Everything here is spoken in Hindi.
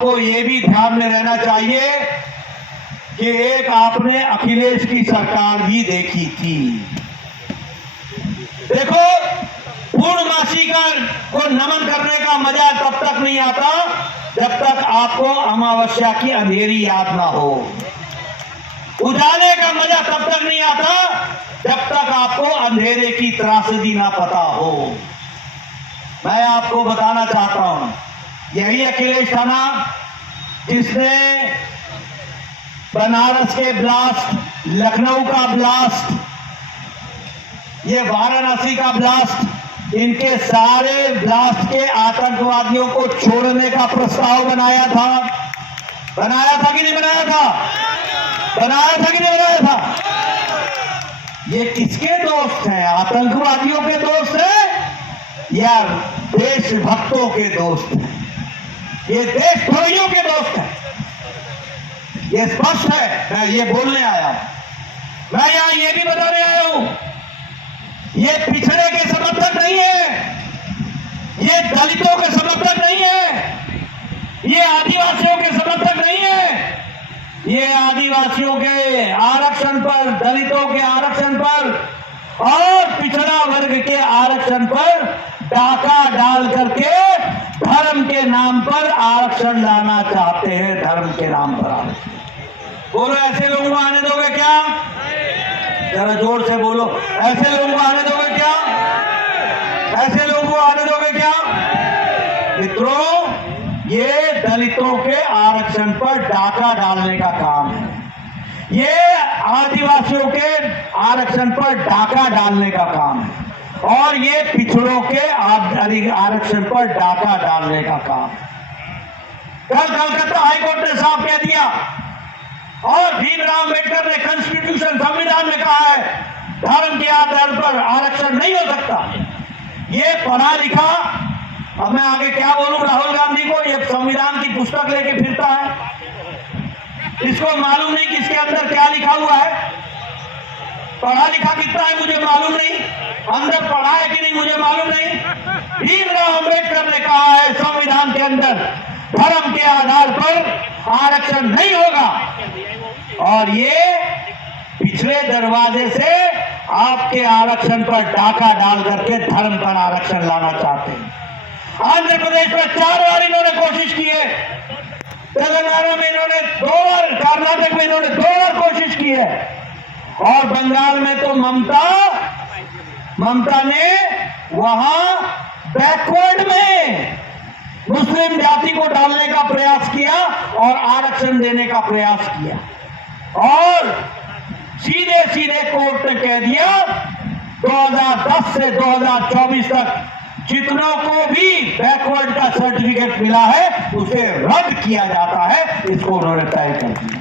को ये भी ध्यान में रहना चाहिए कि एक आपने अखिलेश की सरकार भी देखी थी। देखो, पूर्णमासी को नमन करने का मजा तब तक नहीं आता जब तक आपको अमावस्या की अंधेरी याद ना हो। उजाले का मजा तब तक नहीं आता जब तक आपको अंधेरे की त्रासदी ना पता हो। मैं आपको बताना चाहता हूं, यही अखिलेश था ना जिसने बनारस के ब्लास्ट, लखनऊ का ब्लास्ट, ये वाराणसी का ब्लास्ट, इनके सारे ब्लास्ट के आतंकवादियों को छोड़ने का प्रस्ताव बनाया था। बनाया था कि नहीं बनाया था? बनाया था कि नहीं बनाया था? ये किसके दोस्त हैं? आतंकवादियों के दोस्त हैं या देशभक्तों के दोस्त हैं? ये देशद्रोहियों के दोस्त हैं। ये स्पष्ट है। मैं ये बोलने आया, मैं यहां ये भी बताने आया हूं, ये पिछड़े के समर्थक नहीं है, ये दलितों के समर्थक नहीं है, ये आदिवासियों के समर्थक नहीं है। ये आदिवासियों के आरक्षण पर, दलितों के आरक्षण पर और पिछड़ा वर्ग के आरक्षण पर डाका डाल करके धर्म के नाम पर आरक्षण लाना चाहते हैं। धर्म के नाम पर आरक्षण। बोलो, ऐसे लोगों को आने दोगे क्या? जरा जोर से बोलो, ऐसे लोगों को आने दोगे क्या? ऐसे लोगों को आने दोगे क्या? मित्रों, ये दलितों के आरक्षण पर डाका डालने का काम है। ये आदिवासियों के आरक्षण पर डाका डालने का काम है और ये पिछड़ों के आरक्षण पर डाका डालने का काम। कल कलकत्ता हाईकोर्ट ने साफ कह दिया और भीमराव अम्बेडकर ने कॉन्स्टिट्यूशन, संविधान में कहा है धर्म के आधार पर आरक्षण नहीं हो सकता। ये पढ़ा लिखा, अब मैं आगे क्या बोलूं राहुल गांधी को, ये संविधान की पुस्तक लेके फिरता है, इसको मालूम नहीं कि इसके अंदर क्या लिखा हुआ है। पढ़ा लिखा कितना है मुझे मालूम नहीं, अंदर पढ़ा है कि नहीं मुझे मालूम नहीं। भीमराव अम्बेडकर ने कहा है संविधान के अंदर धर्म के आधार पर आरक्षण नहीं होगा और ये पिछले दरवाजे से आपके आरक्षण पर डाका डाल करके धर्म पर आरक्षण लाना चाहते हैं। आंध्र प्रदेश में 4 बार इन्होंने कोशिश की है, तेलंगाना में इन्होंने 2 बार, कर्नाटक में इन्होंने 2 बार कोशिश की है और बंगाल में तो ममता ने वहां बैकवर्ड में मुस्लिम जाति को डालने का प्रयास किया और आरक्षण देने का प्रयास किया और सीधे सीधे कोर्ट ने कह दिया 2010 से 2024 तक जितनों को भी बैकवर्ड का सर्टिफिकेट मिला है उसे रद्द किया जाता है। इसको उन्होंने तय कर दिया।